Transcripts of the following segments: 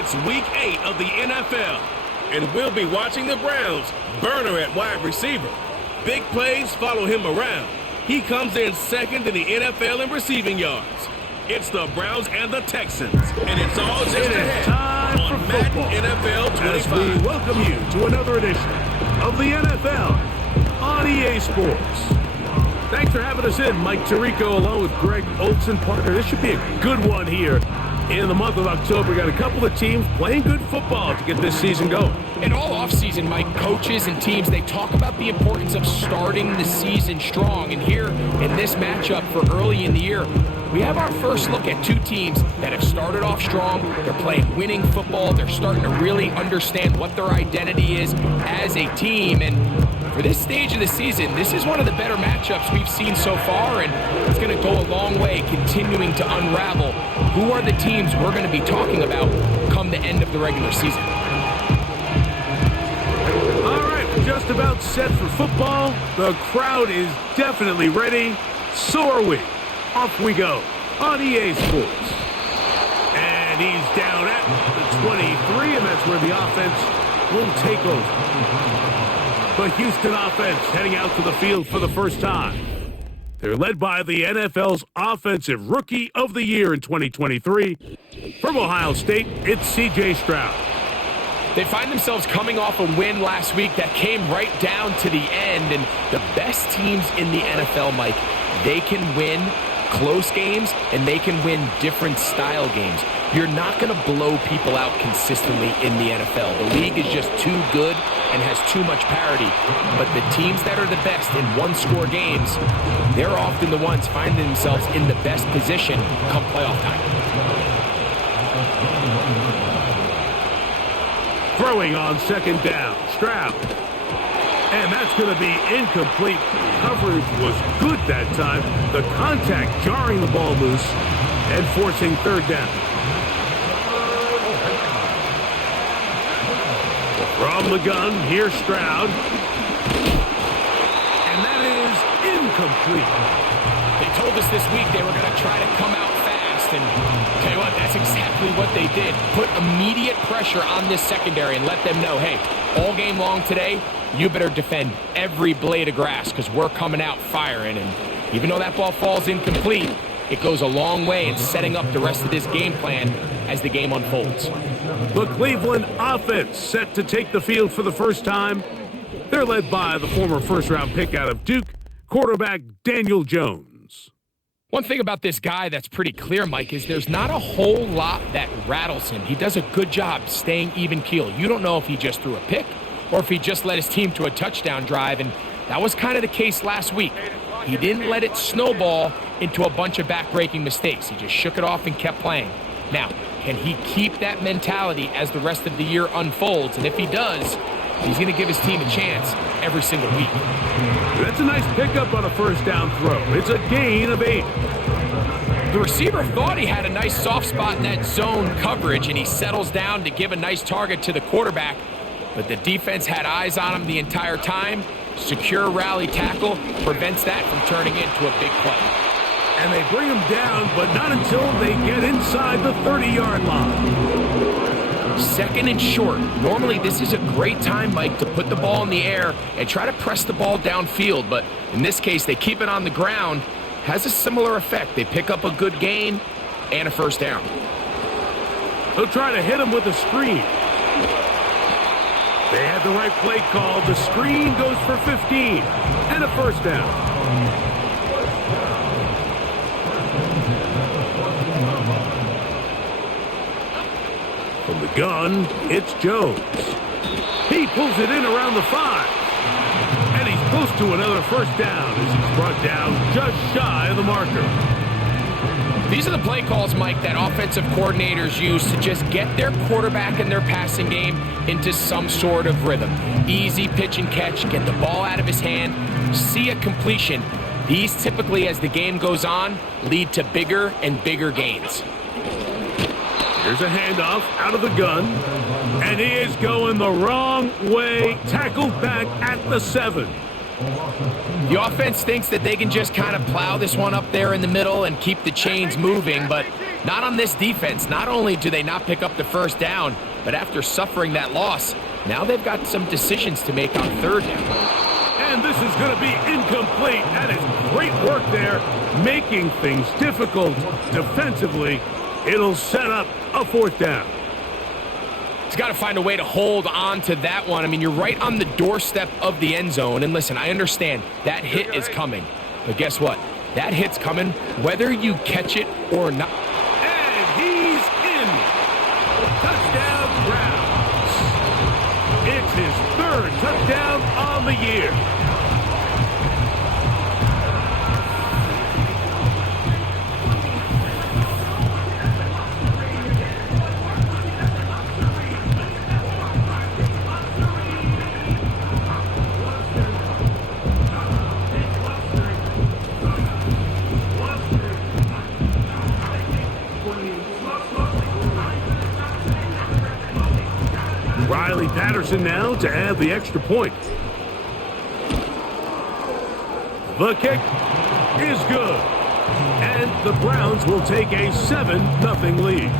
It's Week 8 of the NFL, and we'll be watching the Browns burner at wide receiver. Big plays follow him around. He comes in second in the NFL in receiving yards. It's the Browns and the Texans, and it's all just ahead time on for Madden football. NFL 25. As we welcome you to another edition of the NFL on EA Sports. Thanks for having us in, Mike Tirico, along with Greg Olson, partner. This should be a good one here in the month of October. We got a couple of teams playing good football to get this season going. And all offseason, Mike, coaches and teams, they talk about the importance of starting the season strong. And here in this matchup for early in the year, we have our first look at two teams that have started off strong. They're playing winning football. They're starting to really understand what their identity is as a team. And for this stage of the season, this is one of the better matchups we've seen so far, and it's going to go a long way continuing to unravel who are the teams we're going to be talking about come the end of the regular season. All right, we're just about set for football. The crowd is definitely ready. So are we. Off we go on EA Sports. And he's down at the 23, and that's where the offense will take over. The Houston offense heading out to the field for the first time. They're led by the NFL's Offensive Rookie of the Year in 2023. From Ohio State, it's C.J. Stroud. They find themselves coming off a win last week that came right down to the end, and the best teams in the NFL, Mike, they can win close games, and they can win different style games. You're not going to blow people out consistently in the NFL. The league is just too good and has too much parity. But the teams that are the best in one-score games, they're often the ones finding themselves in the best position come playoff time. Throwing on second down, Stroud. And that's going to be incomplete. Coverage was good that time. The contact jarring the ball loose and forcing third down. From the gun, here's Stroud. And that is incomplete. They told us this week they were going to try to come out fast, and tell you what, that's exactly what they did. Put immediate pressure on this secondary and let them know, hey, all game long today, you better defend every blade of grass because we're coming out firing. And even though that ball falls incomplete, it goes a long way in setting up the rest of this game plan as the game unfolds. The Cleveland offense set to take the field for the first time. They're led by the former first-round pick out of Duke, quarterback Daniel Jones. One thing about this guy that's pretty clear, Mike, is there's not a whole lot that rattles him. He does a good job staying even keel. You don't know if he just threw a pick or if he just led his team to a touchdown drive, and that was kind of the case last week. He didn't let it snowball into a bunch of back-breaking mistakes. He just shook it off and kept playing. Now, can he keep that mentality as the rest of the year unfolds? And if he does, he's going to give his team a chance every single week. That's a nice pickup on a first down throw. It's a gain of 8. The receiver thought he had a nice soft spot in that zone coverage, and he settles down to give a nice target to the quarterback. But the defense had eyes on him the entire time. Secure rally tackle prevents that from turning into a big play. And they bring him down, but not until they get inside the 30-yard line. Second and short. Normally, this is a great time, Mike, to put the ball in the air and try to press the ball downfield. But in this case, they keep it on the ground. Has a similar effect. They pick up a good gain and a first down. They'll try to hit him with a screen. They had the right play call. The screen goes for 15 and a first down. From the gun, it's Jones. He pulls it in around the 5. And he's close to another first down as he's brought down just shy of the marker. These are the play calls, Mike, that offensive coordinators use to just get their quarterback and their passing game into some sort of rhythm. Easy pitch and catch, get the ball out of his hand, see a completion. These typically, as the game goes on, lead to bigger and bigger gains. Here's a handoff out of the gun, and he is going the wrong way, tackled back at the 7. The offense thinks that they can just kind of plow this one up there in the middle and keep the chains moving, but Not on this defense. Not only do they not pick up the first down, but after suffering that loss, now they've got some decisions to make on third down. And this is going to be incomplete. That is great work there, making things difficult defensively. It'll set up a fourth down. He's got to find a way to hold on to that one. I mean, you're right on the doorstep of the end zone. And listen, I understand that hit is coming. But guess what? That hit's coming whether you catch it or not. And he's in. Touchdown Browns. It's his third touchdown on the year. Riley Patterson now to add the extra point. The kick is good. And the Browns will take a 7-0 lead.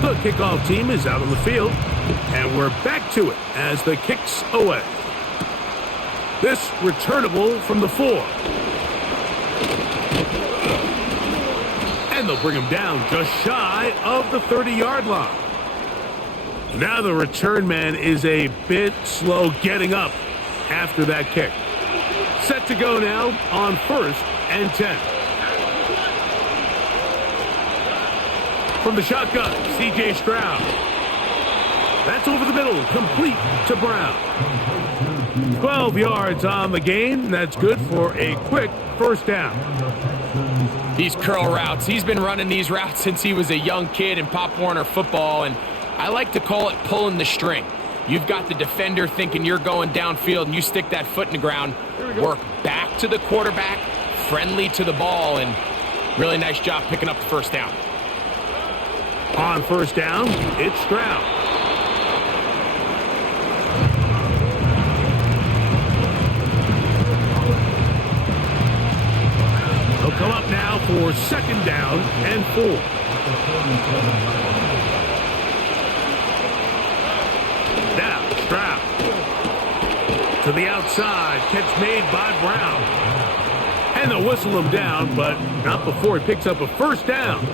The kickoff team is out on the field, and we're back to it as the kick's away. This returnable from the 4. And they'll bring him down just shy of the 30-yard line. Now the return man is a bit slow getting up after that kick. Set to go now on 1st and 10. From the shotgun, C.J. Stroud. That's over the middle, complete to Brown. 12 yards on the gain. That's good for a quick first down. These curl routes, he's been running these routes since he was a young kid in Pop Warner football, and I like to call it pulling the string. You've got the defender thinking you're going downfield, and you stick that foot in the ground, work back to the quarterback, friendly to the ball, and really nice job picking up the first down. On first down, it's Stroud. They'll come up now for 2nd down and 4. Now, Stroud. To the outside, catch made by Brown. And they'll whistle him down, but not before he picks up a first down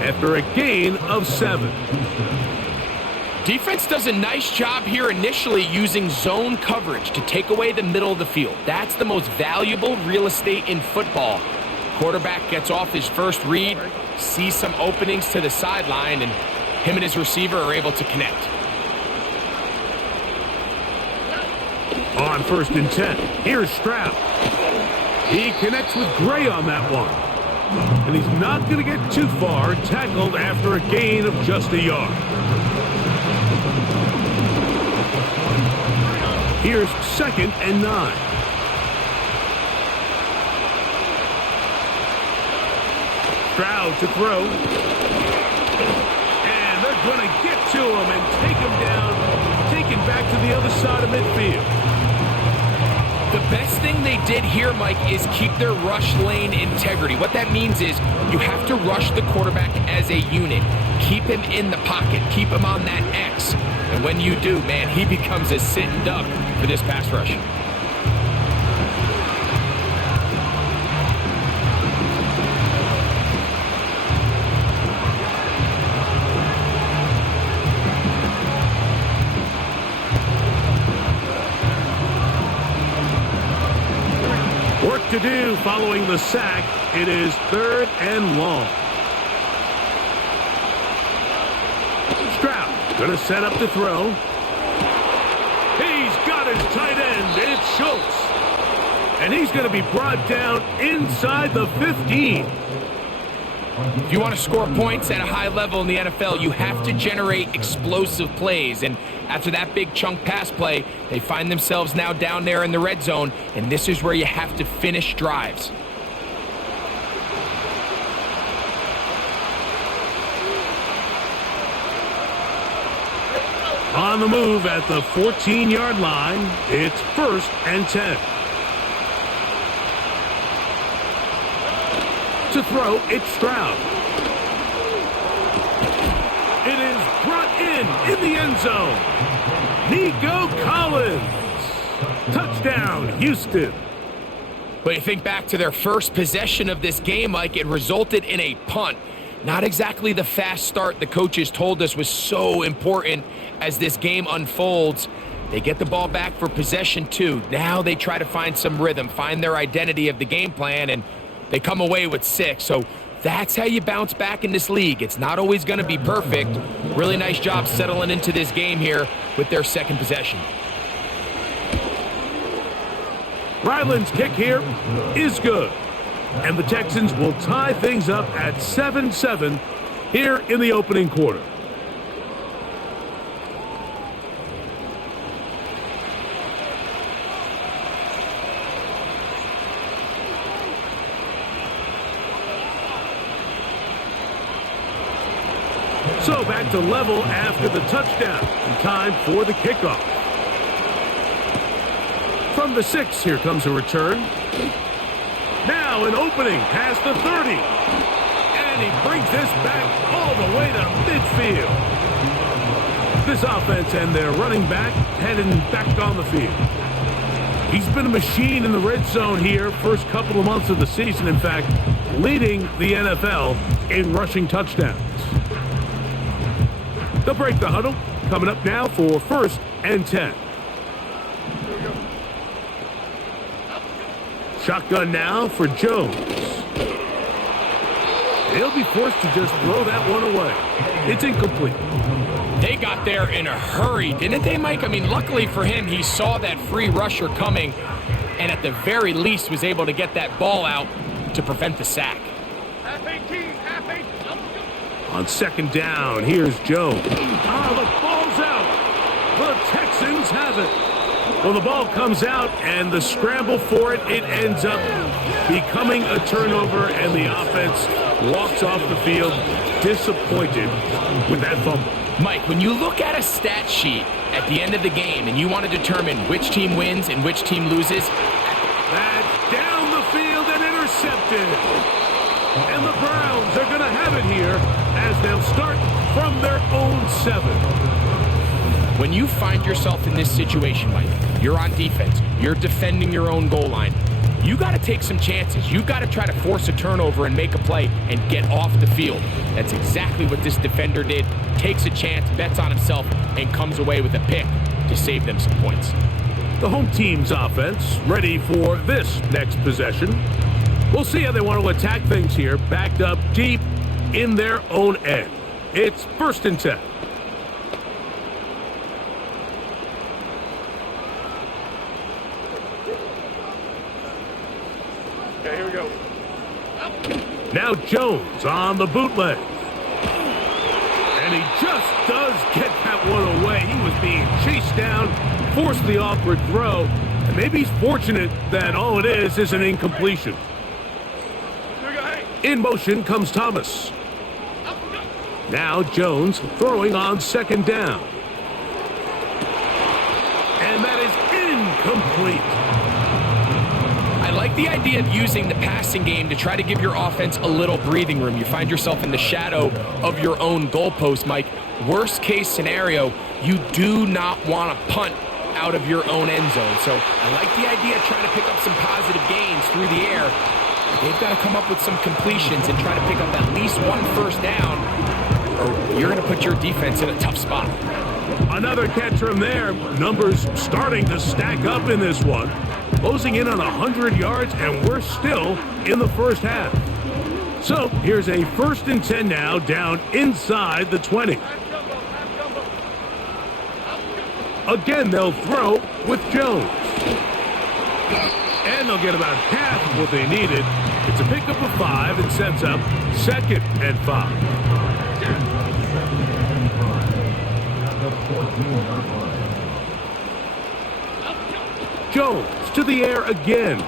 after a gain of 7. Defense does a nice job here initially using zone coverage to take away the middle of the field. That's the most valuable real estate in football. Quarterback gets off his first read, sees some openings to the sideline, and him and his receiver are able to connect. On 1st and 10, here's Stroud. He connects with Gray on that one. And he's not going to get too far, tackled after a gain of just a yard. Here's 2nd and 9. Stroud to throw. And they're going to get to him and take him down, take him back to the other side of midfield. The best thing they did here, Mike, is keep their rush lane integrity. What that means is you have to rush the quarterback as a unit. Keep him in the pocket. Keep him on that X. And when you do, man, he becomes a sitting duck for this pass rush. Work to do following the sack. It is 3rd and long. Stroud going to set up the throw. He's got his tight end. It's Schultz. And he's going to be brought down inside the 15. If you want to score points at a high level in the NFL, you have to generate explosive plays. And after that big chunk pass play, they find themselves now down there in the red zone, and this is where you have to finish drives. On the move at the 14-yard line, it's 1st and 10. To throw, it's Stroud. It is brought in the end zone. Nico Collins. Touchdown, Houston. But you think back to their first possession of this game, Mike, it resulted in a punt. Not exactly the fast start the coaches told us was so important as this game unfolds. They get the ball back for possession 2. Now they try to find some rhythm, find their identity of the game plan, and they come away with 6. So that's how you bounce back in this league. It's not always going to be perfect. Really nice job settling into this game here with their second possession. Ryland's kick here is good. And the Texans will tie things up at 7-7 here in the opening quarter. So back to level after the touchdown. And time for the kickoff. From the 6, here comes a return. Now an opening past the 30. And he brings this back all the way to midfield. This offense and their running back heading back on the field. He's been a machine in the red zone here first couple of months of the season. In fact, leading the NFL in rushing touchdowns. They'll break the huddle. Coming up now for 1st and 10. Shotgun now for Jones. He'll be forced to just throw that one away. It's incomplete. They got there in a hurry, didn't they, Mike? I mean, luckily for him, he saw that free rusher coming and at the very least was able to get that ball out to prevent the sack. On 2nd down, here's Jones. The ball's out. The Texans have it. Well, the ball comes out, and the scramble for it, it ends up becoming a turnover, and the offense walks off the field disappointed with that fumble. Mike, when you look at a stat sheet at the end of the game and you want to determine which team wins and which team loses, that's down the field and intercepted. And the Browns are going to have it here as they'll start from their own 7. When you find yourself in this situation, Mike, you're on defense, you're defending your own goal line, you got to take some chances. You got to try to force a turnover and make a play and get off the field. That's exactly what this defender did. Takes a chance, bets on himself, and comes away with a pick to save them some points. The home team's offense ready for this next possession. We'll see how they want to attack things here, backed up deep in their own end. It's 1st and 10. Okay, here we go. Now Jones on the bootleg. And he just does get that one away. He was being chased down, forced the awkward throw, and maybe he's fortunate that all it is an incompletion. In motion comes Thomas. Now Jones throwing on 2nd down. And that is incomplete. I like the idea of using the passing game to try to give your offense a little breathing room. You find yourself in the shadow of your own goalpost, Mike. Worst case scenario, you do not want to punt out of your own end zone. So I like the idea of trying to pick up some positive gains through the air. They've got to come up with some completions and try to pick up at least 1 first down, or you're going to put your defense in a tough spot. Another catch from there. Numbers starting to stack up in this one. Closing in on 100 yards, and we're still in the first half. So here's a 1st and 10 now, down inside the 20. Again, they'll throw with Jones. And they'll get about half of what they needed. It's a pickup of 5 and sets up 2nd and 5. Jones to the air again.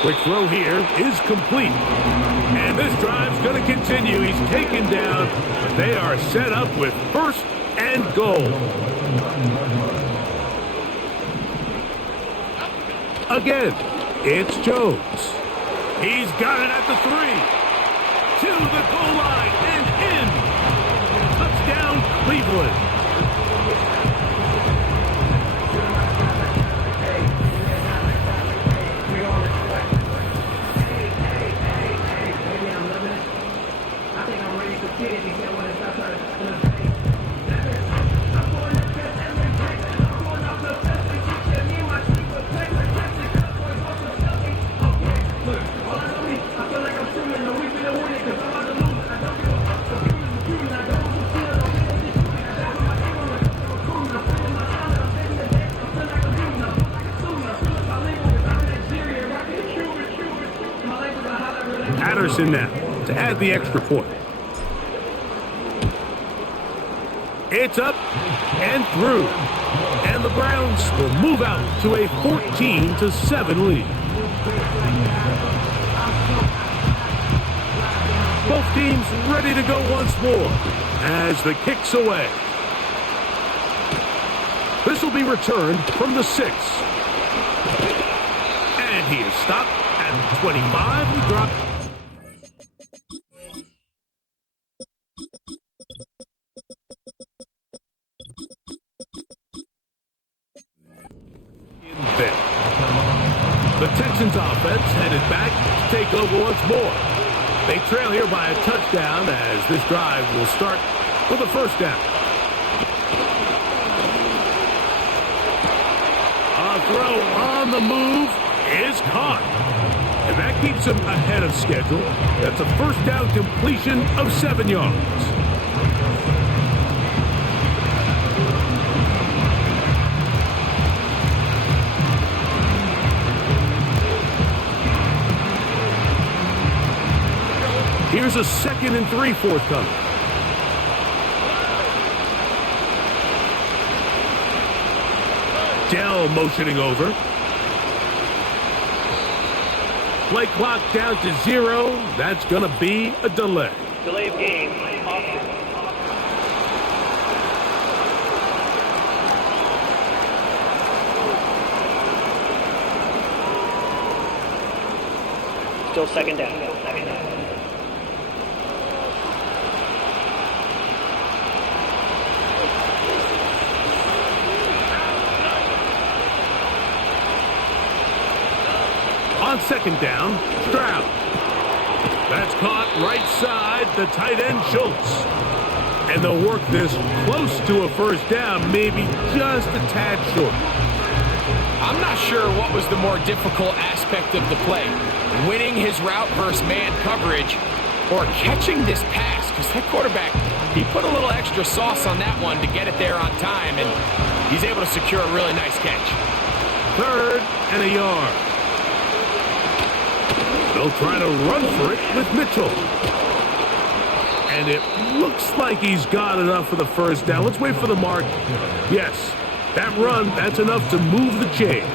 Quick throw here is complete. And this drive's going to continue. He's taken down, but they are set up with 1st and goal. Again, it's Jones. He's got it at the 3. To the goal line and in. Touchdown, Cleveland. Patterson now to add the extra point. It's up and through. And the Browns will move out to a 14-7 lead. Both teams ready to go once more as the kick's away. This will be returned from the 6. And he is stopped at the 25 and dropped. The Texans offense headed back to take over once more. They trail here by a touchdown as this drive will start with a first down. A throw on the move is caught. And that keeps him ahead of schedule. That's a first down completion of 7 yards. Here's a 2nd and 3 forthcoming. Dell motioning over. Play clock down to 0. That's going to be a delay. Delay of game. Still second down. On 2nd down, Stroud. That's caught right side, the tight end Schultz. And they'll work this close to a first down, maybe just a tad short. I'm not sure what was the more difficult aspect of the play. Winning his route versus man coverage or catching this pass, because that quarterback, he put a little extra sauce on that one to get it there on time, and he's able to secure a really nice catch. 3rd and a yard. They'll try to run for it with Mitchell. And it looks like he's got enough for the first down. Let's wait for the mark. Yes, that run, that's enough to move the chains.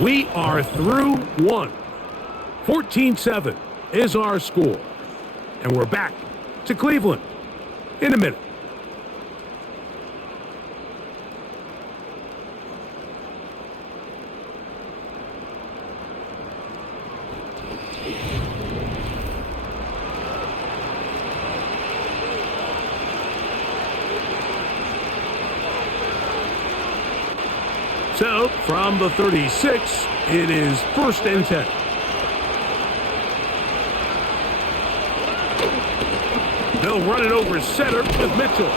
We are through 1. 14-7 is our score. And we're back to Cleveland in a minute. So, from the 36, it is 1st and 10. They'll run it over center with Mitchell.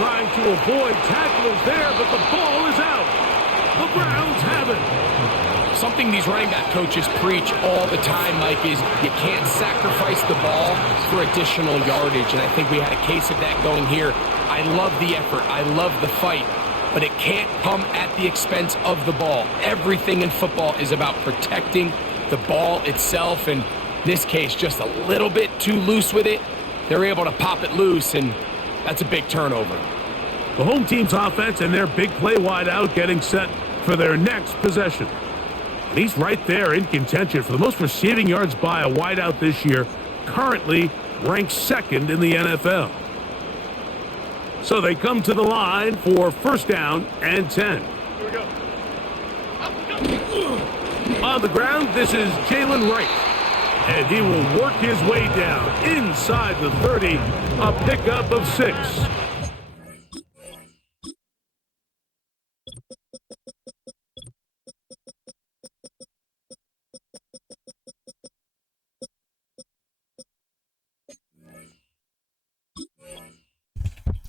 Trying to avoid tacklers there, but the ball is out. The Browns have it. Something these running back coaches preach all the time, Mike, is you can't sacrifice the ball for additional yardage, and I think we had a case of that going here. I love the effort. I love the fight. But it can't come at the expense of the ball. Everything in football is about protecting the ball itself, and in this case, just a little bit too loose with it. They're able to pop it loose, and that's a big turnover. The home team's offense and their big play wide out getting set for their next possession. And he's right there in contention for the most receiving yards by a wideout this year, currently ranked second in the NFL. So they come to the line for first down and 10. Here we go. On the ground, this is Jalen Wright. And he will work his way down inside the 30, a pickup of 6.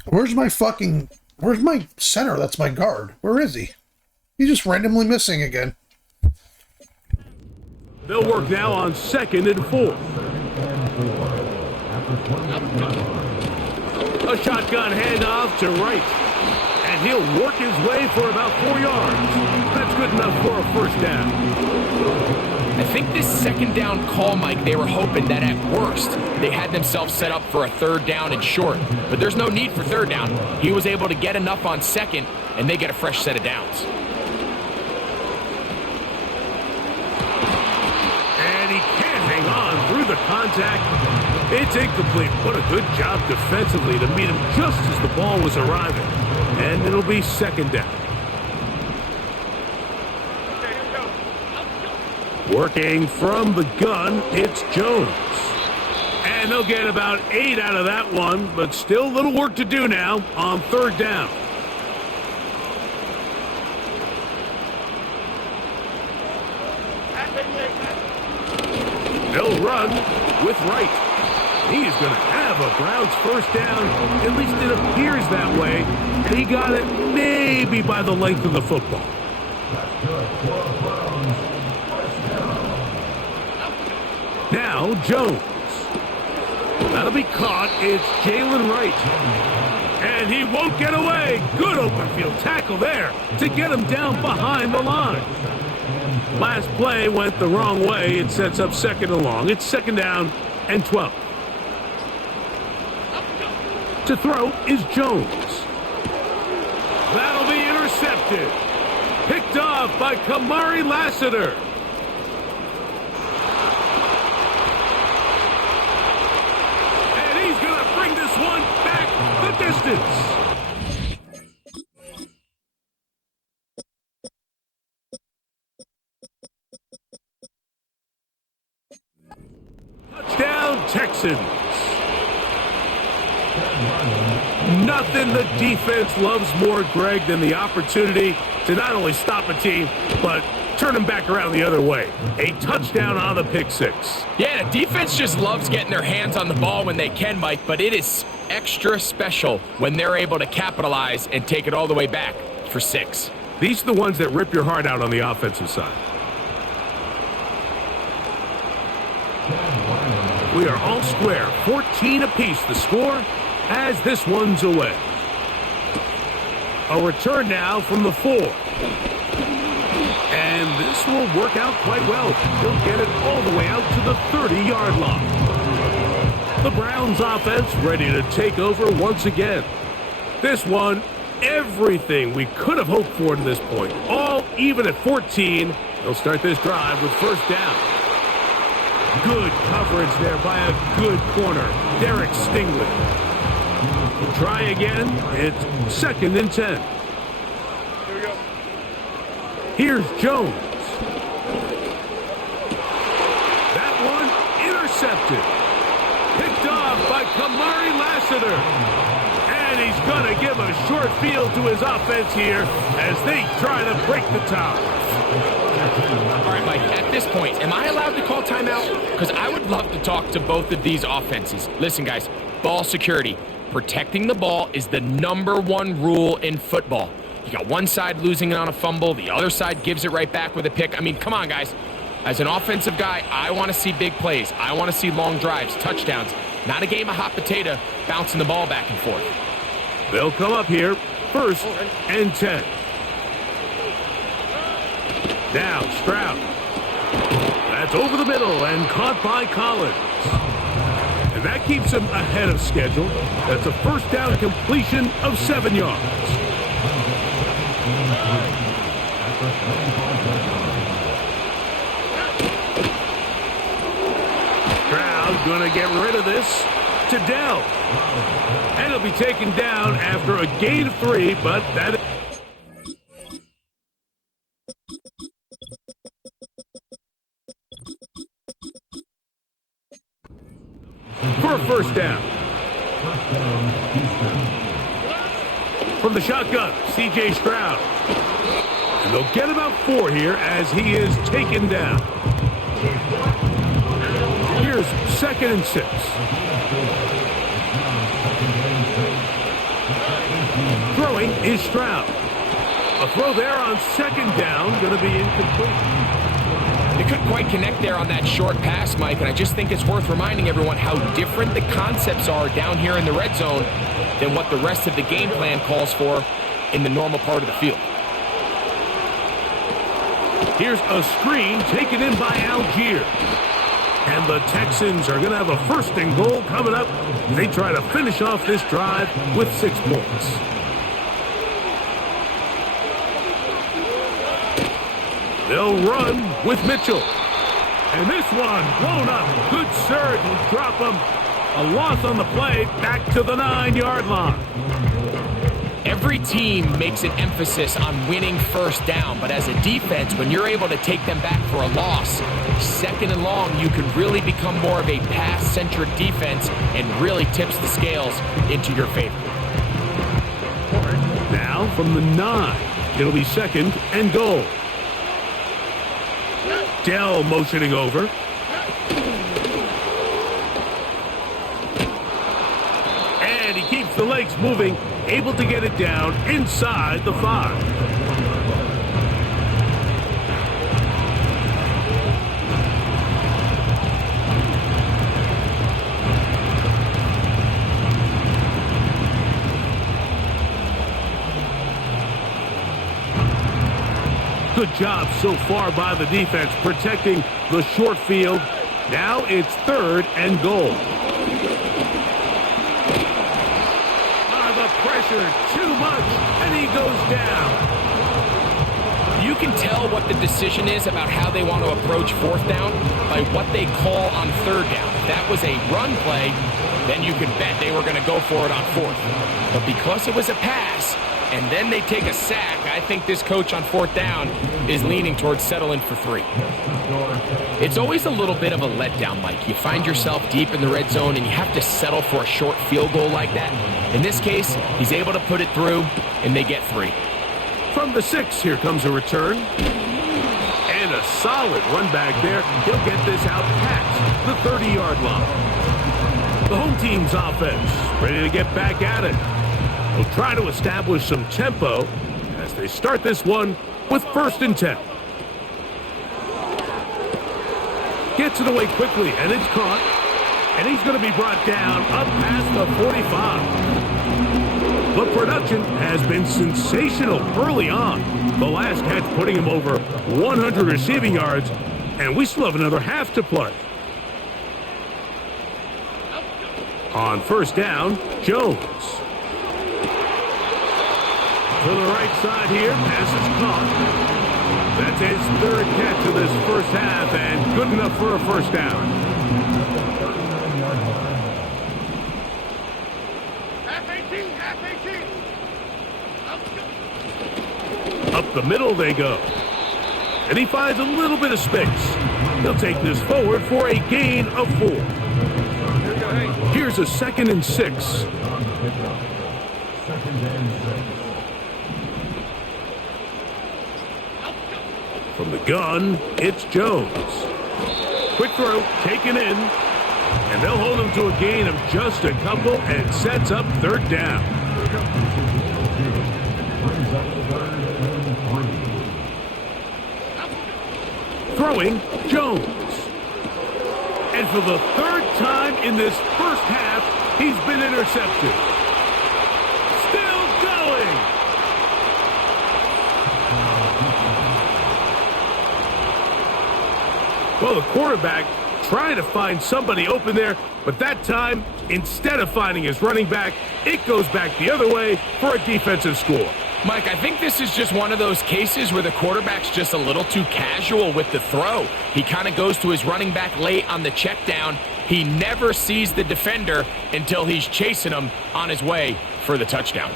Where's my center? That's my guard. Where is he? He's just randomly missing again. They'll work now on 2nd and 4. A shotgun handoff to Wright. And he'll work his way for about 4 yards. That's good enough for a first down. I think this second down call, Mike, they were hoping that at worst they had themselves set up for a third down and short. But there's no need for third down. He was able to get enough on second, and they get a fresh set of downs. And he can't hang on through the contact. It's incomplete. What a good job defensively to meet him just as the ball was arriving. And it'll be second down. Working from the gun, it's Jones. And they'll get about 8 out of that one, but still a little work to do now on third down. They'll run with Wright. He's going to have a Browns first down. At least it appears that way. And he got it maybe by the length of the football. Now Jones. That'll be caught. It's Jalen Wright. And he won't get away. Good open field tackle there to get him down behind the line. Last play went the wrong way. It sets up second and long. It's second down and 12. To throw is Jones. That'll be intercepted. Picked off by Kamari Lassiter. And he's going to bring this one back the distance. Touchdown, Texans. Nothing the defense loves more, Greg, than the opportunity to not only stop a team, but turn them back around the other way. A touchdown on the pick six. Yeah, the defense just loves getting their hands on the ball when they can, Mike, but it is extra special when they're able to capitalize and take it all the way back for 6. These are the ones that rip your heart out on the offensive side. We are all square, 14 apiece the score as this one's away. A return now from the 4. And this will work out quite well. He'll get it all the way out to the 30-yard line. The Browns offense ready to take over once again. This one, everything we could have hoped for to this point. All even at 14. They'll start this drive with first down. Good coverage there by a good corner, Derek Stingley. We'll try again. It's second and 10. Here we go. Here's Jones. That one intercepted. Picked off by Kamari Lassiter. And he's going to give a short field to his offense here as they try to break the tie. All right, Mike, at this point, am I allowed to call timeout? Because I would love to talk to both of these offenses. Listen, guys, ball security. Protecting the ball is the #1 rule in football. You got one side losing it on a fumble, the other side gives it right back with a pick. I mean, come on, guys. As an offensive guy, I want to see big plays. I want to see long drives, touchdowns, not a game of hot potato bouncing the ball back and forth. They'll come up here, first and 10. Now Stroud. That's over the middle and caught by Collins. And that keeps him ahead of schedule. That's a first down completion of 7 yards. Stroud going to get rid of this to Dell. And he'll be taken down after a gain of 3, but that is... for a first down. From the shotgun, C.J. Stroud. And they'll get about 4 here as he is taken down. Here's 2nd and 6. Throwing is Stroud. A throw there on 2nd down, going to be incomplete. They couldn't quite connect there on that short pass, Mike, and I just think it's worth reminding everyone how different the concepts are down here in the red zone than what the rest of the game plan calls for in the normal part of the field. Here's a screen taken in by Algier. And the Texans are going to have a 1st and goal coming up. They try to finish off this drive with 6 points. They'll run with Mitchell. And this one blown up. Good surge will drop them. A loss on the play back to the 9-yard line. Every team makes an emphasis on winning first down, but as a defense, when you're able to take them back for a loss, 2nd and long, you can really become more of a pass-centric defense and really tips the scales into your favor. Now from the 9, it'll be 2nd and goal. Dell motioning over. And he keeps the legs moving, able to get it down inside the 5. Good job so far by the defense protecting the short field. Now it's 3rd and goal. The pressure too much, and he goes down. You can tell what the decision is about how they want to approach 4th down by what they call on 3rd down. If that was a run play, then you could bet they were going to go for it on 4th. But because it was a pass, and then they take a sack, I think this coach on 4th down is leaning towards settling for 3. It's always a little bit of a letdown, Mike. You find yourself deep in the red zone and you have to settle for a short field goal like that. In this case, he's able to put it through, and they get 3. From the 6, here comes a return. And a solid run back there. He'll get this out past the 30-yard line. The home team's offense ready to get back at it. They'll try to establish some tempo as they start this one with 1st and 10. Gets it away quickly, and it's caught. And he's going to be brought down up past the 45. The production has been sensational early on. The last catch putting him over 100 receiving yards, and we still have another half to play. On 1st down, Jones. To the right side here, pass is caught. That's his 3rd catch of this first half, and good enough for a 1st down. Half 18. Up the middle they go. And he finds a little bit of space. He'll take this forward for a gain of 4. Here's a 2nd and 6. From the gun, it's Jones. Quick throw, taken in. And they'll hold him to a gain of just a couple, and sets up 3rd down. Throwing, Jones. And for the 3rd time in this first half, he's been intercepted. Still going. Well, the quarterback trying to find somebody open there, but that time, instead of finding his running back, it goes back the other way for a defensive score. Mike, I think this is just one of those cases where the quarterback's just a little too casual with the throw. He kind of goes to his running back late on the check down. He never sees the defender until he's chasing him on his way for the touchdown.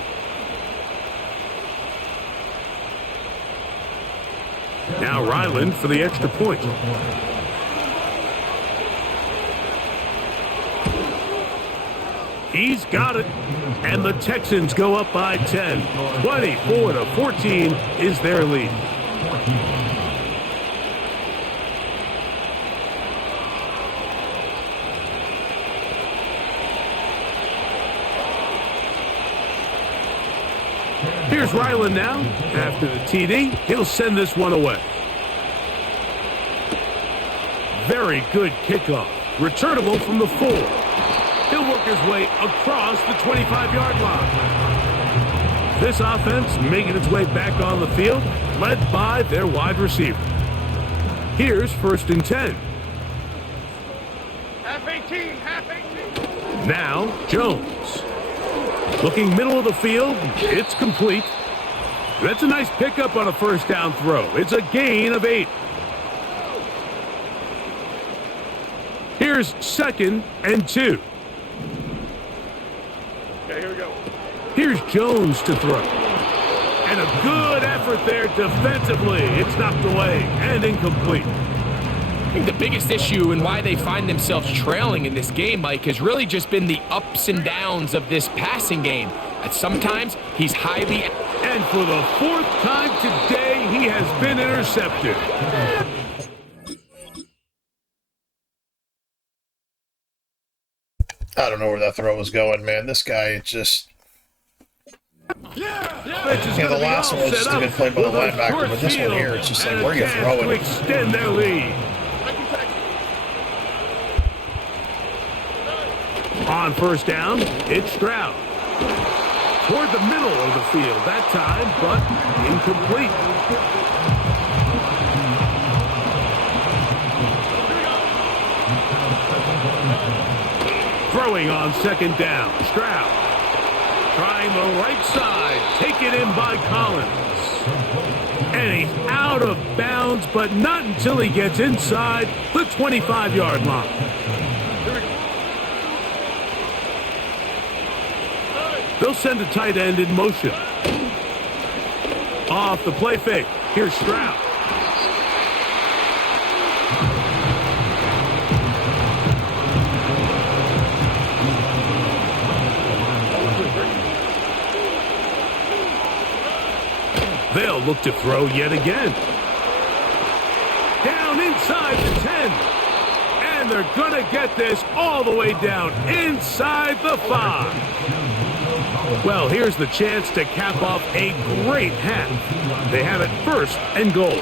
Now Ryland for the extra point. He's got it. And the Texans go up by 10. 24-14 is their lead. Here's Ryland now. After the TD, he'll send this one away. Very good kickoff. Returnable from the 4. He'll work his way across the 25-yard line. This offense making its way back on the field, led by their wide receiver. Here's 1st and 10. Half 18, half 18. Now, Jones. Looking middle of the field, it's complete. That's a nice pickup on a first down throw. It's a gain of 8. Here's 2nd and 2. Okay, here we go. Here's Jones to throw. And a good effort there defensively. It's knocked away and incomplete. I think the biggest issue and why they find themselves trailing in this game, Mike, has really just been the ups and downs of this passing game. And sometimes he's highly... And for the 4th time today, he has been intercepted. I don't know where that throw was going, man. This guy, it's just... Yeah, the last one was just a good play by the linebacker, but this one here, it's just like, where are you throwing to it? Extend their lead. On first down, it's Stroud. Toward the middle of the field that time, but incomplete. Throwing on 2nd down, Stroud. Trying the right side, taken in by Collins. And he's out of bounds, but not until he gets inside the 25-yard line. They'll send a tight end in motion. Off the play fake, here's Stroud. They'll look to throw yet again. Down inside the 10. And they're going to get this all the way down inside the 5. Well, here's the chance to cap off a great half. They have it 1st and goal.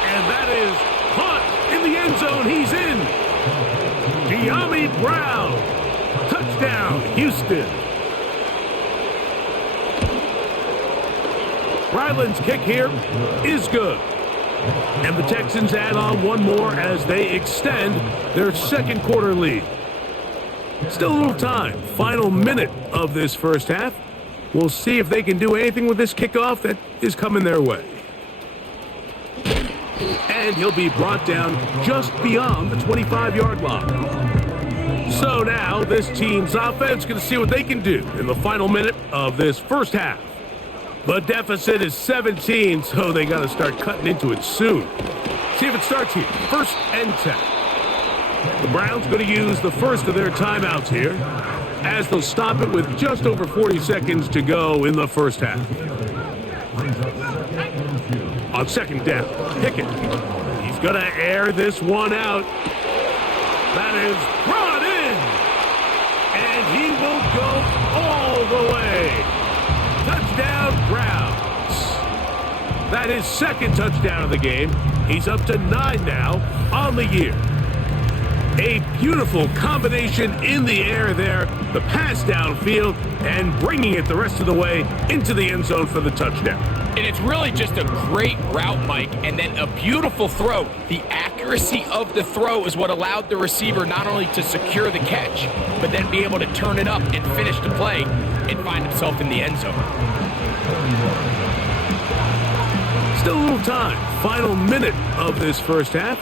And that is caught in the end zone. He's in. De'Ami Brown. Touchdown, Houston. Ryland's kick here is good. And the Texans add on one more as they extend their 2nd quarter lead. Still a little time. Final minute of this first half. We'll see if they can do anything with this kickoff that is coming their way. And he'll be brought down just beyond the 25-yard line. So now this team's offense going to see what they can do in the final minute of this first half. The deficit is 17, so they got to start cutting into it soon. See if it starts here. 1st and 10. The Browns going to use the first of their timeouts here as they'll stop it with just over 40 seconds to go in the first half. On 2nd down, Pickett. He's going to air this one out. That is brought in. And he will go all the way. Touchdown, Browns. That is 2nd touchdown of the game. He's up to 9 now on the year. A beautiful combination in the air there, the pass downfield, and bringing it the rest of the way into the end zone for the touchdown. And it's really just a great route, Mike, and then a beautiful throw. The accuracy of the throw is what allowed the receiver not only to secure the catch, but then be able to turn it up and finish the play and find himself in the end zone. Still a little time. Final minute of this first half.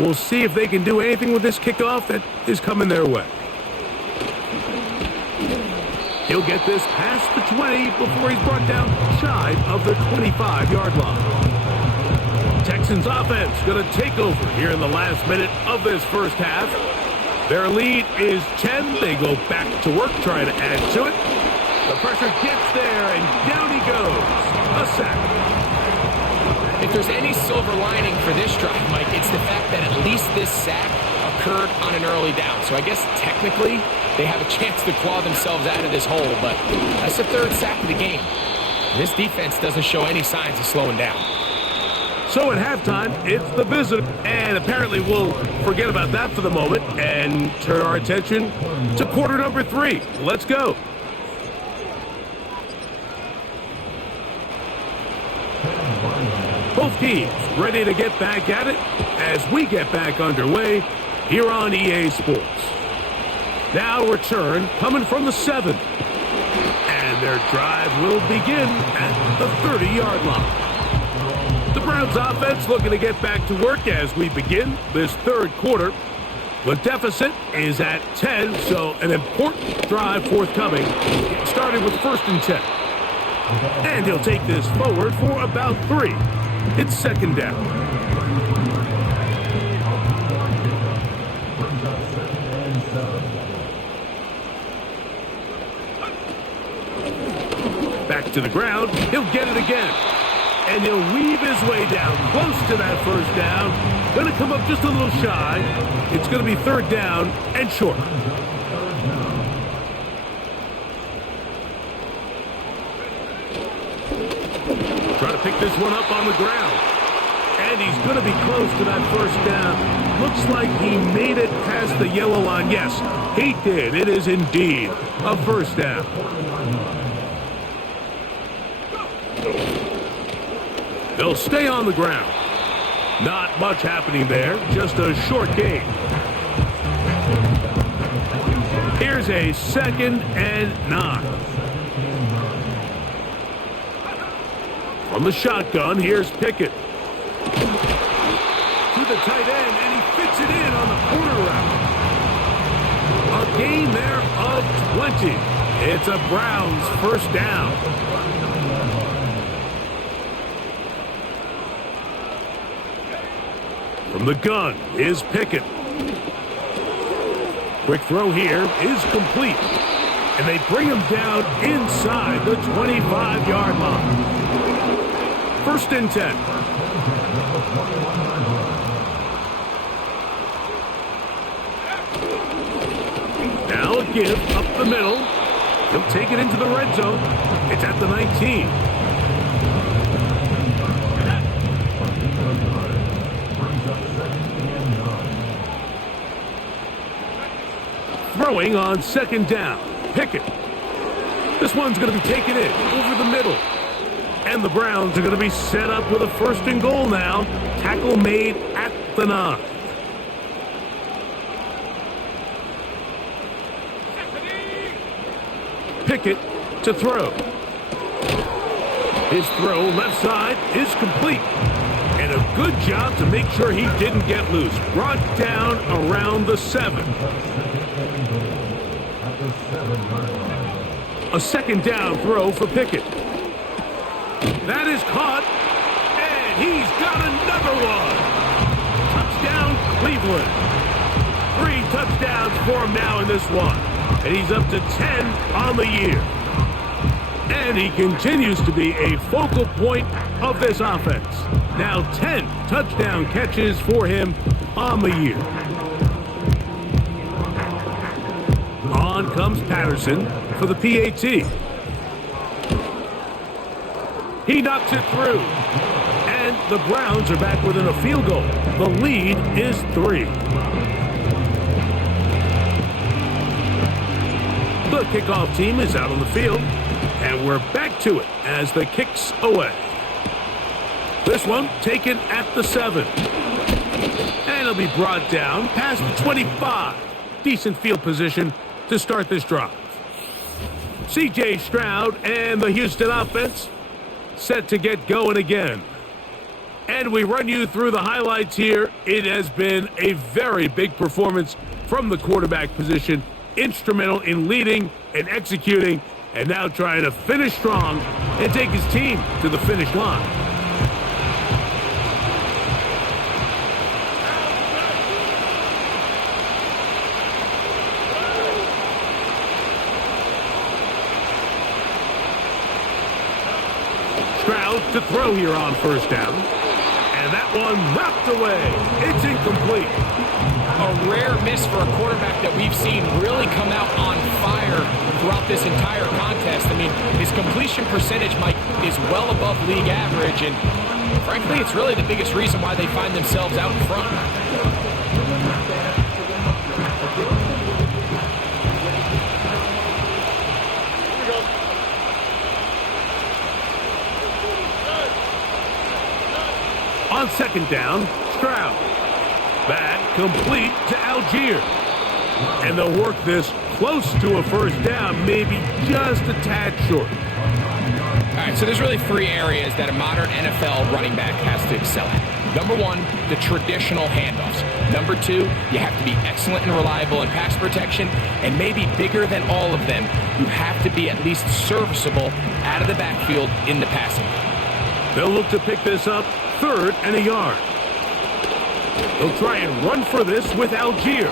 We'll see if they can do anything with this kickoff that is coming their way. He'll get this past the 20 before he's brought down shy of the 25-yard line. Texans offense going to take over here in the last minute of this first half. Their lead is 10. They go back to work trying to add to it. The pressure gets there, and down he goes. A sack. If there's any silver lining for this drive, Mike, it's the fact that at least this sack occurred on an early down. So I guess technically they have a chance to claw themselves out of this hole, but that's the third sack of the game. This defense doesn't show any signs of slowing down. So at halftime, it's the visitor, and apparently we'll forget about that for the moment and turn our attention to quarter number 3. Let's go. Both teams ready to get back at it as we get back underway here on EA Sports. Now return coming from the 7. And their drive will begin at the 30-yard line. The Browns offense looking to get back to work as we begin this third quarter. The deficit is at 10, so an important drive forthcoming, starting with 1st and 10. And he'll take this forward for about 3. It's 2nd down. Back to the ground. He'll get it again. And he'll weave his way down close to that 1st down. Going to come up just a little shy. It's going to be 3rd down and short. Trying to pick this one up on the ground. And he's going to be close to that 1st down. Looks like he made it past the yellow line. Yes, he did. It is indeed a 1st down. They'll stay on the ground. Not much happening there. Just a short gain. Here's a 2nd and 9. From the shotgun, here's Pickett. To the tight end, and he fits it in on the corner route. A gain there of 20. It's a Browns 1st down. From the gun is Pickett. Quick throw here is complete. And they bring him down inside the 25-yard line. 1st and 10. Now a give up the middle. He'll take it into the red zone. It's at the 19. Throwing on 2nd down. Pickett. This one's going to be taken in over the middle. And the Browns are going to be set up with a 1st and goal now. Tackle made at the 9. Pickett to throw. His throw left side is complete. And a good job to make sure he didn't get loose. Brought down around the 7. A 2nd down throw for Pickett. That is caught, and he's got another one. Touchdown, Cleveland. 3 touchdowns for him now in this one. And he's up to 10 on the year. And he continues to be a focal point of this offense. Now 10 touchdown catches for him on the year. On comes Patterson for the PAT. He knocks it through. And the Browns are back within a field goal. The lead is 3. The kickoff team is out on the field, and we're back to it as the kick's away. This one taken at the 7. And it'll be brought down past the 25. Decent field position to start this drive. C.J. Stroud and the Houston offense set to get going again. And we run you through the highlights here. It has been a very big performance from the quarterback position. Instrumental in leading and executing, and now trying to finish strong and take his team to the finish line. Stroud to throw here on first down. And that one knocked away. It's incomplete. A rare miss for a quarterback that we've seen really come out on fire throughout this entire contest. I mean, his completion percentage, Mike, is well above league average, and frankly, it's really the biggest reason why they find themselves out in front. On second down, Stroud. Back complete to Algier. And they'll work this close to a first down, maybe just a tad short. All right, so there's really 3 areas that a modern NFL running back has to excel at. Number 1, the traditional handoffs. Number 2, you have to be excellent and reliable in pass protection. And maybe bigger than all of them, you have to be at least serviceable out of the backfield in the passing. They'll look to pick this up 3rd and a yard. They'll try and run for this with Algier.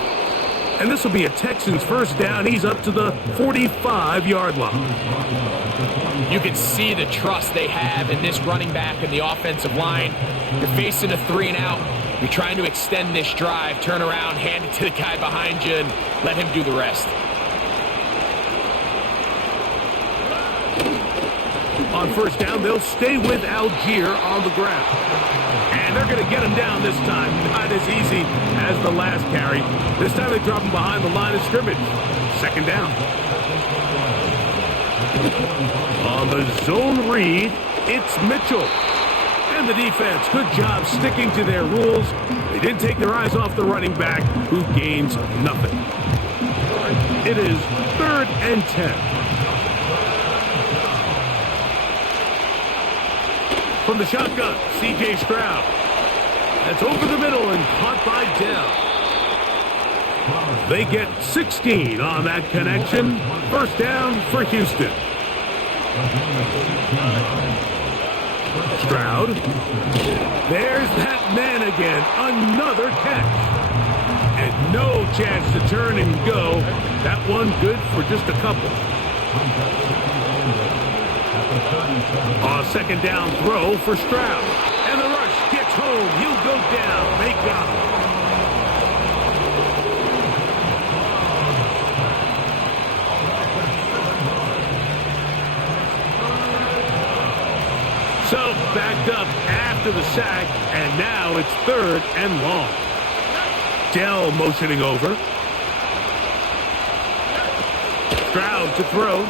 And this will be a Texans first down. He's up to the 45-yard line. You can see the trust they have in this running back and the offensive line. You're facing a 3-and-out. You're trying to extend this drive, turn around, hand it to the guy behind you, and let him do the rest. On first down, they'll stay with Algier on the ground. And they're going to get him down this time. Not as easy as the last carry. This time they drop him behind the line of scrimmage. Second down. On the zone read, it's Mitchell. And the defense, good job sticking to their rules. They didn't take their eyes off the running back, who gains nothing. It is 3rd and 10. From the shotgun, C.J. Stroud. That's over the middle and caught by Dell. They get 16 on that connection. First down for Houston. Stroud. There's that man again. Another catch. And no chance to turn and go. That one good for just a couple. On a second down throw for Stroud. And the rush gets home. He'll go down. They got him. So backed up after the sack, and now it's 3rd and long. Dell motioning over. Stroud to throw.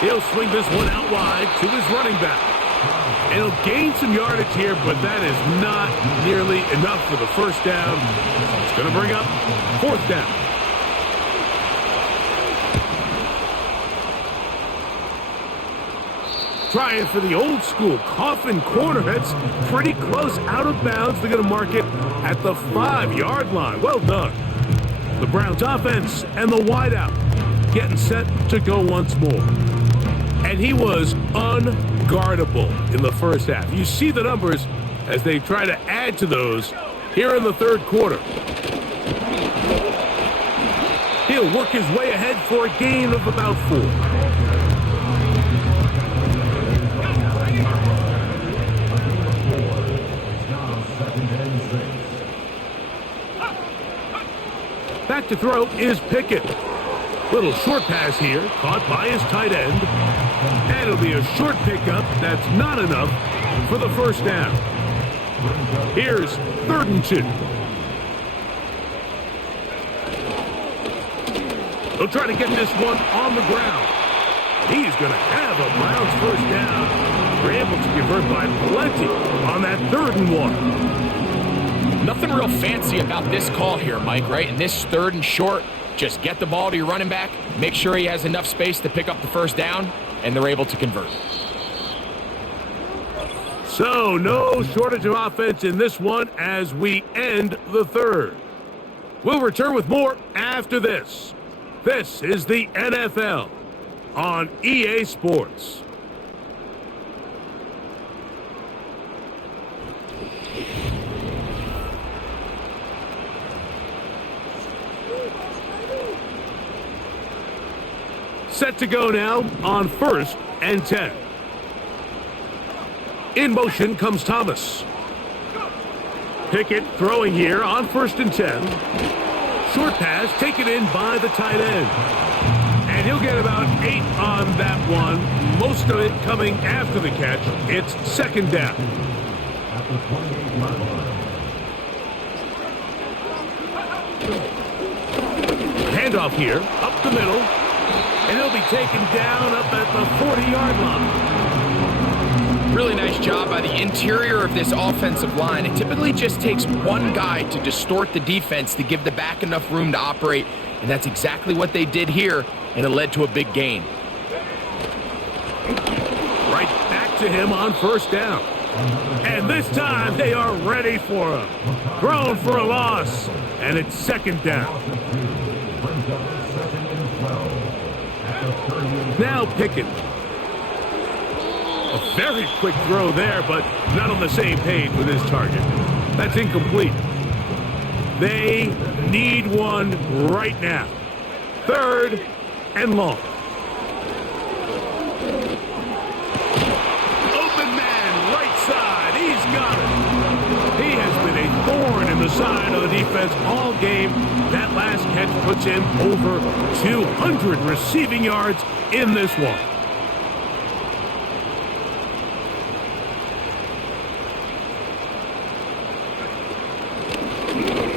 He'll swing this one out wide to his running back. And he'll gain some yardage here, but that is not nearly enough for the first down. It's going to bring up 4th down. Trying for the old school coffin corner. That's pretty close out of bounds. They're going to mark it at the 5-yard line. Well done. The Browns offense and the wideout getting set to go once more. And he was unguardable in the first half. You see the numbers as they try to add to those here in the 3rd quarter. He'll work his way ahead for a gain of about 4. Back to throw is Pickett. Little short pass here, caught by his tight end. And it'll be a short pickup. That's not enough for the first down. Here's 3rd and 2. They'll try to get this one on the ground. He's going to have a Browns first down. They're able to convert by plenty on that 3rd and 1. Nothing real fancy about this call here, Mike, right? In this 3rd and short, just get the ball to your running back, make sure he has enough space to pick up the first down, and they're able to convert. So, no shortage of offense in this one as we end the 3rd. We'll return with more after this. This is the NFL on EA Sports. Set to go now on 1st and 10. In motion comes Thomas. Pickett throwing here on 1st and 10. Short pass taken in by the tight end. And he'll get about 8 on that one. Most of it coming after the catch. It's 2nd down. Handoff here, up the middle. And he'll be taken down up at the 40-yard line. Really nice job by the interior of this offensive line. It typically just takes one guy to distort the defense to give the back enough room to operate, and that's exactly what they did here, and it led to a big gain. Right back to him on 1st down. And this time they are ready for him. Thrown for a loss, and it's 2nd down. Now Pickett. A very quick throw there, but not on the same page with his target. That's incomplete. They need one right now. 3rd and long. Open man, right side. He's got it. He has been a thorn in the side of the defense all game. That last catch puts him over 200 receiving yards in this one.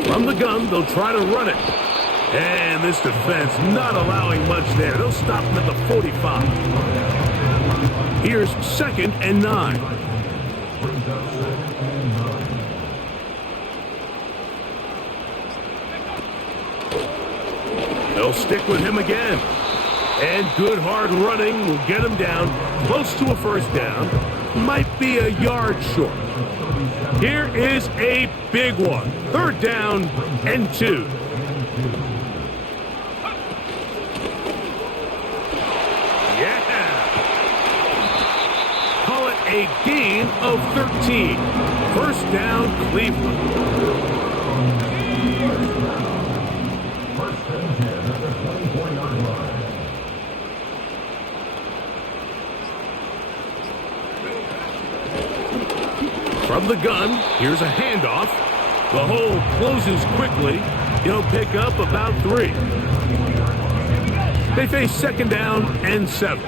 From the gun, they'll try to run it. And this defense not allowing much there. They'll stop him at the 45. Here's 2nd and 9. They'll stick with him again. And good hard running will get him down close to a 1st down. Might be a yard short. Here is a big one. 3rd down and 2. Yeah. Call it a gain of 13. 1st down, Cleveland. From the gun, here's a handoff. The hole closes quickly. He'll pick up about 3. They face 2nd down and 7.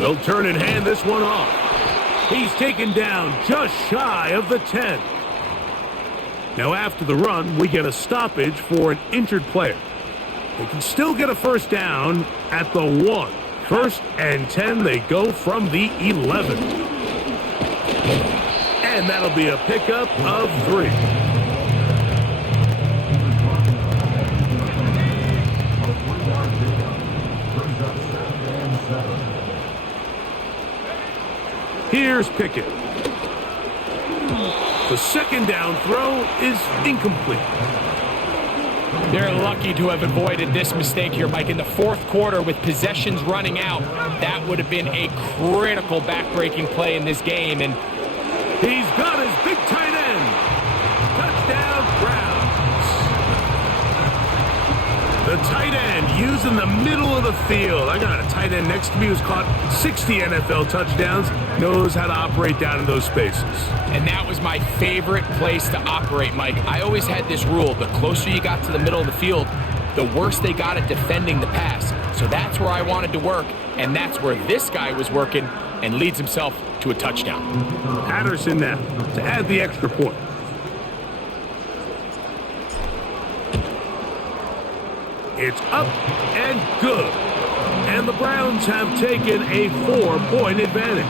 They'll turn and hand this one off. He's taken down just shy of the 10. Now after the run, we get a stoppage for an injured player. They can still get a 1st down at the 1. 1st and 10, they go from the 11. And that'll be a pickup of 3. Here's Pickett. The 2nd down throw is incomplete. They're lucky to have avoided this mistake here, Mike. In the 4th quarter, with possessions running out, that would have been a critical back-breaking play in this game. And he's got his big tight end. Touchdown, Browns. The tight end used in the middle of the field. I got a tight end next to me who's caught 60 NFL touchdowns, knows how to operate down in those spaces. And that was my favorite place to operate, Mike. I always had this rule: the closer you got to the middle of the field, the worse they got at defending the pass. So that's where I wanted to work, and that's where this guy was working, and leads himself to a touchdown. Patterson now to add the extra point. It's up and good. And the Browns have taken a 4-point advantage.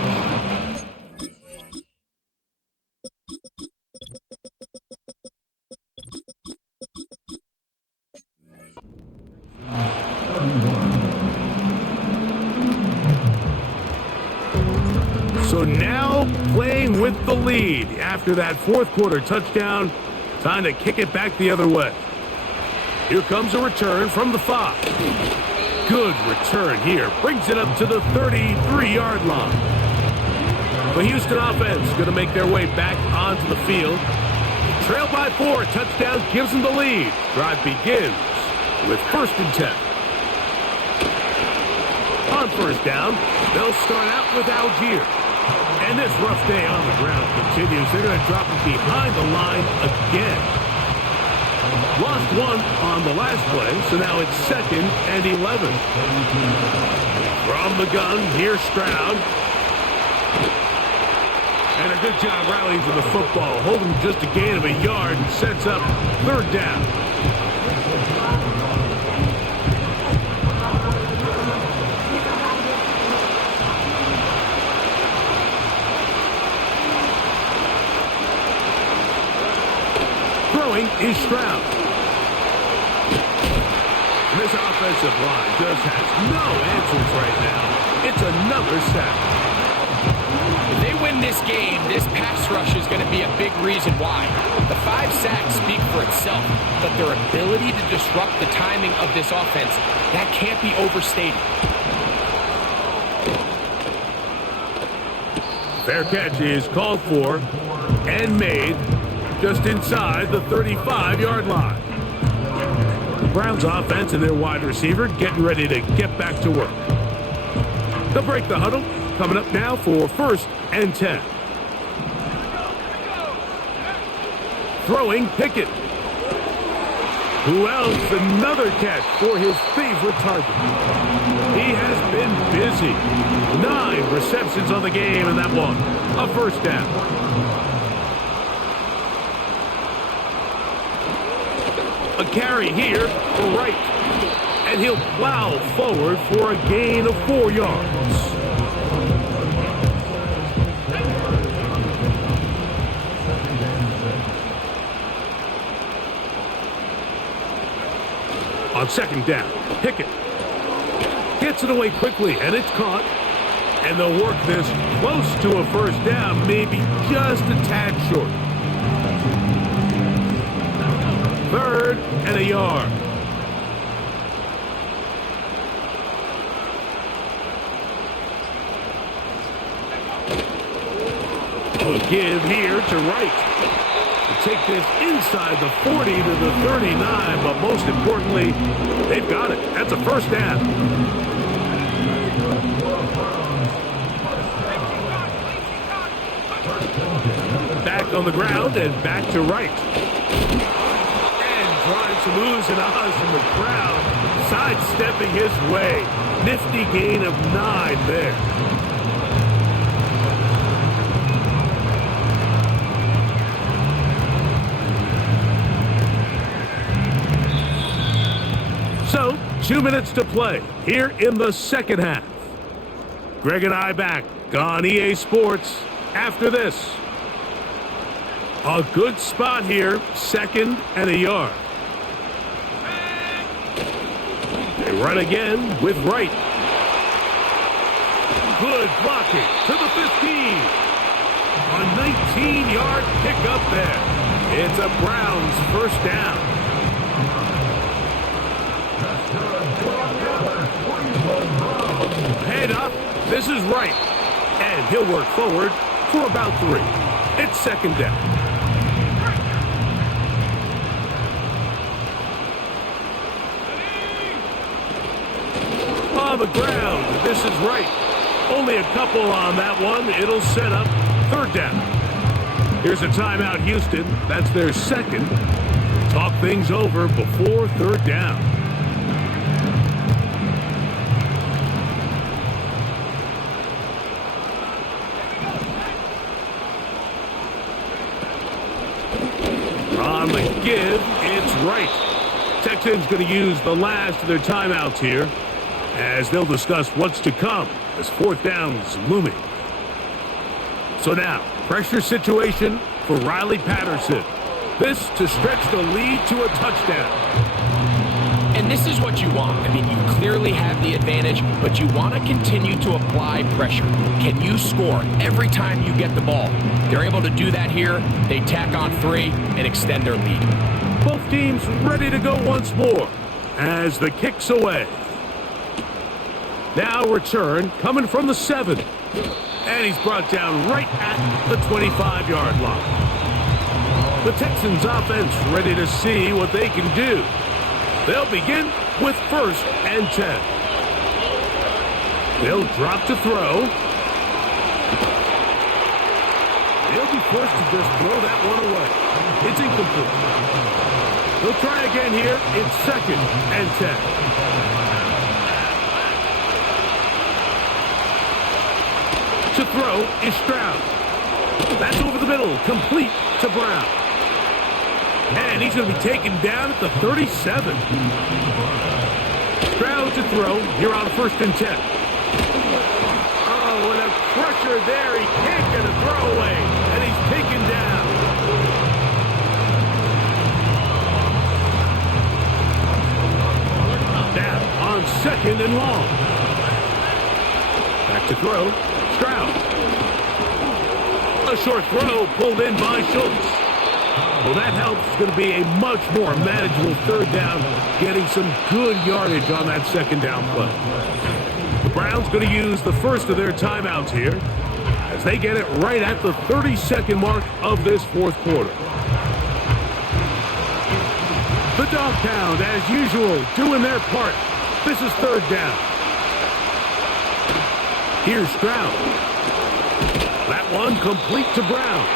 So now playing with the lead after that fourth quarter touchdown, time to kick it back the other way. Here comes a return from the 5. Good return here. Brings it up to the 33-yard line. The Houston offense going to make their way back onto the field. Trail by 4. Touchdown gives them the lead. Drive begins with 1st and 10. On 1st down, they'll start out with Algier. And this rough day on the ground continues. They're going to drop it behind the line again. Lost 1 on the last play, so now it's 2nd and 11. From the gun, here's Stroud. And a good job rallying to the football, holding just a gain of a yard and sets up 3rd down. Throwing is Stroud. This offensive line just has no answers right now. It's another sack. If they win this game, this pass rush is going to be a big reason why. The 5 sacks speak for itself, but their ability to disrupt the timing of this offense, that can't be overstated. Fair catch is called for and made just inside the 35-yard line. The Browns offense and their wide receiver getting ready to get back to work. They'll break the huddle. Coming up now for 1st and 10. Throwing Pickett. Who else? Another catch for his favorite target. He has been busy. 9 receptions on the game, and that one a 1st down. A carry here for Wright. And he'll plow forward for a gain of 4 yards. On 2nd down, Pickett gets it away quickly, and it's caught. And they'll work this close to a 1st down, maybe just a tad short. 3rd and a yard. A give here to Wright. Take this inside the 40 to the 39, but most importantly, they've got it. That's a 1st down. Back on the ground and back to Wright. And trying some oohs and ahs from the crowd, sidestepping his way. Nifty gain of 9 there. So, 2 minutes to play here in the 2nd half. Greg and I back on EA Sports after this. A good spot here, 2nd and a yard. They run again with Wright. Good blocking to the 15. A 19-yard pickup there. It's a Browns 1st down. Head up, this is Wright, and he'll work forward for about 3. It's 2nd down. On the ground, this is Wright. Only a couple on that one. It'll set up 3rd down. Here's a timeout, Houston. That's their 2nd. Talk things over before 3rd down. On the give, it's right. Texans going to use the last of their timeouts here as they'll discuss what's to come as fourth down is looming. So now, pressure situation for Riley Patterson. This to stretch the lead to a touchdown. And this is what you want. I mean, you clearly have the advantage, but you want to continue to apply pressure. Can you score every time you get the ball? They're able to do that here. They tack on 3 and extend their lead. Both teams ready to go once more as the kick's away. Now return coming from the 7. And he's brought down right at the 25-yard line. The Texans offense ready to see what they can do. They'll begin with 1st and 10. They'll drop to throw. They'll be forced to just throw that one away. It's incomplete. They'll try again here. It's 2nd and 10. To throw is Stroud. That's over the middle, complete to Brown. And he's going to be taken down at the 37. Stroud to throw here on 1st and 10. Oh, and a crusher there. He can't get a throwaway, and he's taken down. Now on 2nd and long. Back to throw. Stroud. A short throw pulled in by Schultz. Well, that helps. It's going to be a much more manageable 3rd down, getting some good yardage on that 2nd down play. The Browns going to use the first of their timeouts here as they get it right at the 32nd mark of this 4th quarter. The Dog Pound, as usual, doing their part. This is 3rd down. Here's Stroud. That one complete to Brown.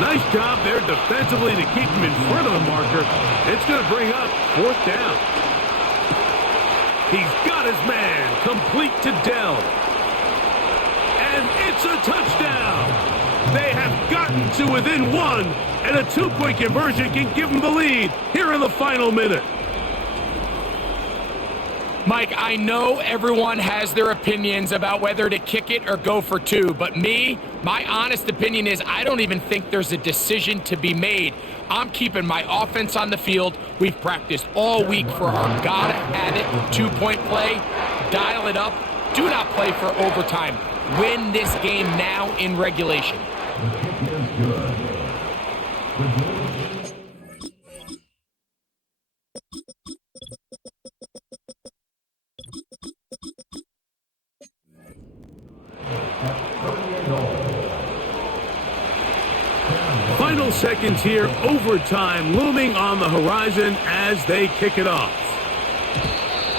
Nice job there defensively to keep him in front of the marker. It's going to bring up 4th down. He's got his man complete to Dell. And it's a touchdown. They have gotten to within 1, and a 2-point conversion can give them the lead here in the final minute. Mike, I know everyone has their opinions about whether to kick it or go for 2, but my honest opinion is I don't even think there's a decision to be made. I'm keeping my offense on the field. We've practiced all week for our gotta-have-it 2-point play. Dial it up. Do not play for overtime. Win this game now in regulation. Final seconds here, overtime looming on the horizon as they kick it off.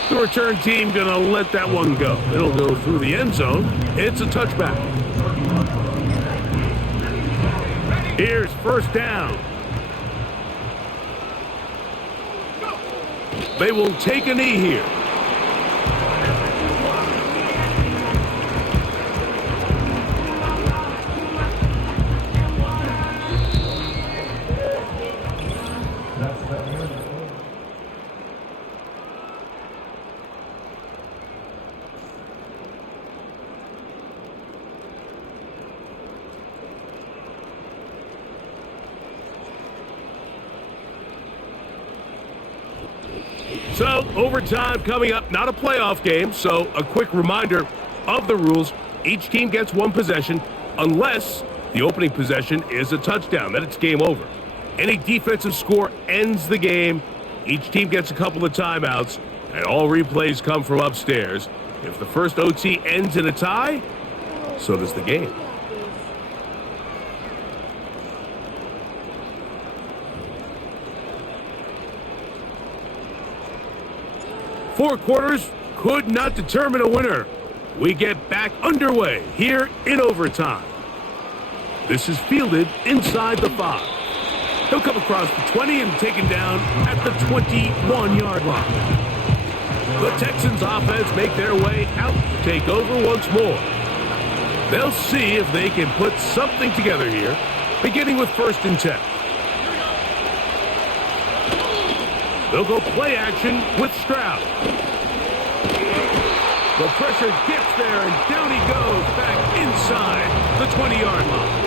The return team gonna let that one go. It'll go through the end zone. It's a touchback. Here's 1st down. They will take a knee here. So, overtime coming up, not a playoff game, so a quick reminder of the rules. Each team gets 1 possession unless the opening possession is a touchdown. Then it's game over. Any defensive score ends the game. Each team gets a couple of timeouts, and all replays come from upstairs. If the first OT ends in a tie, so does the game. Four quarters could not determine a winner. We get back underway here in overtime. This is fielded inside the 5. He'll come across the 20 and taken down at the 21-yard line. The Texans offense make their way out to take over once more. They'll see if they can put something together here, beginning with 1st and 10. They'll go play action with Stroud. The pressure gets there, and down he goes back inside the 20-yard line.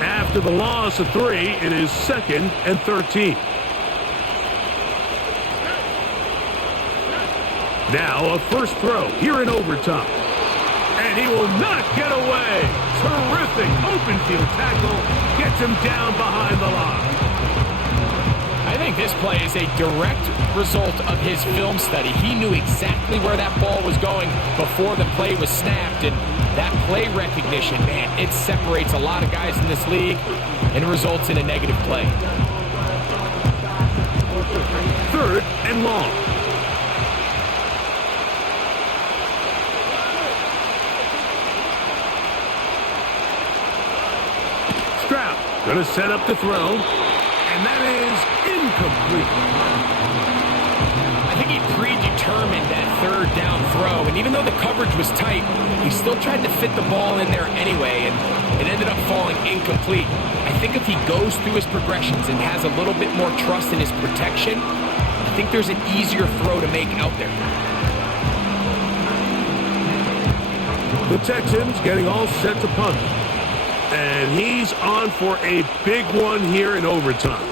After the loss of 3, it is 2nd and 13. Now a first throw here in overtime. And he will not get away. Terrific open field tackle. Gets him down behind the line. I think this play is a direct result of his film study. He knew exactly where that ball was going before the play was snapped. And that play recognition, man, it separates a lot of guys in this league and results in a negative play. 3rd and long. Stroud going to set up the throw, and that is incomplete. I think he predetermined that 3rd down throw, and even though the coverage was tight, he still tried to fit the ball in there anyway, and it ended up falling incomplete. I think if he goes through his progressions and has a little bit more trust in his protection, I think there's an easier throw to make out there. The Texans getting all set to punt. And he's on for a big one here in overtime.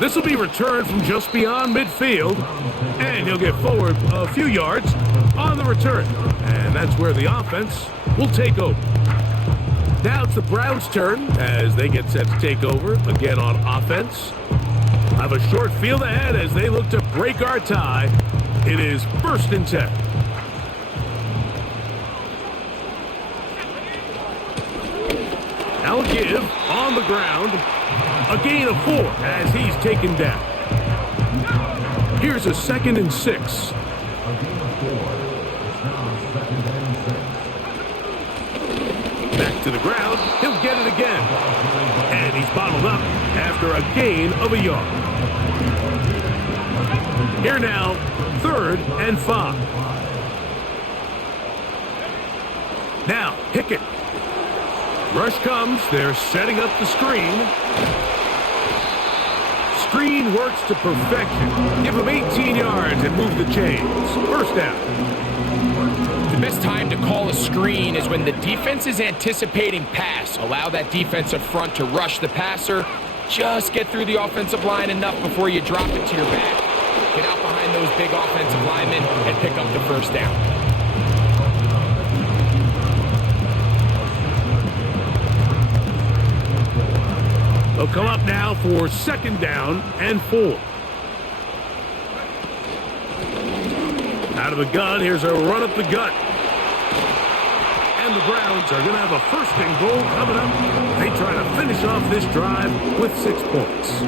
This will be returned from just beyond midfield, and he'll get forward a few yards on the return. And that's where the offense will take over. Now it's the Browns' turn as they get set to take over again on offense. I have a short field ahead as they look to break our tie. It is 1st and 10. Now give on the ground. A gain of 4 as he's taken down. Here's a 2nd and 6. Back to the ground. He'll get it again. And he's bottled up after a gain of a yard. Here now, 3rd and 5. Now, Hickett. Rush comes. They're setting up the screen. Screen works to perfection. Give him 18 yards and move the chains. 1st down. The best time to call a screen is when the defense is anticipating pass. Allow that defensive front to rush the passer. Just get through the offensive line enough before you drop it to your back. Get out behind those big offensive linemen and pick up the 1st down. They'll come up now for 2nd down and 4. Out of the gun, here's a run up the gut. And the Browns are going to have a 1st and goal coming up. They try to finish off this drive with 6 points.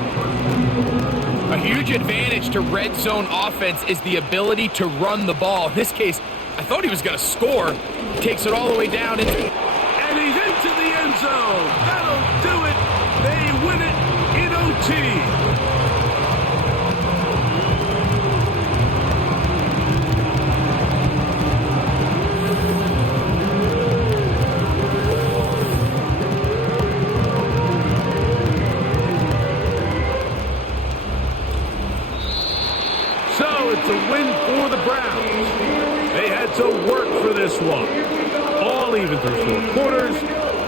A huge advantage to red zone offense is the ability to run the ball. In this case, I thought he was going to score. Takes it all the way down. And he's into the end zone. That'll do it. They win it in OT. So it's a win for the Browns. They had to work for this one. All even through 4 quarters,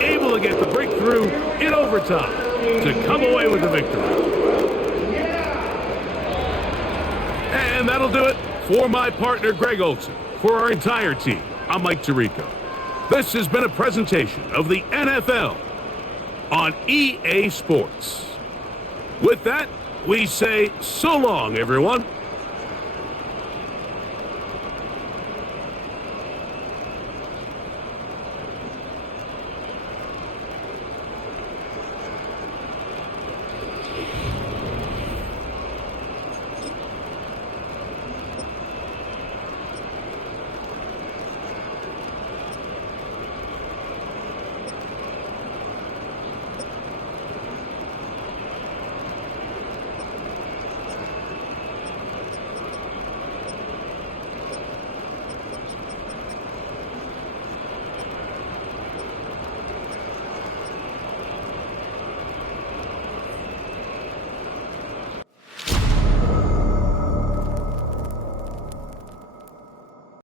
able to get the breakthrough in overtime to come away with the victory. And that'll do it for my partner, Greg Olson. For our entire team, I'm Mike Tirico. This has been a presentation of the NFL on EA Sports. With that, we say so long, everyone.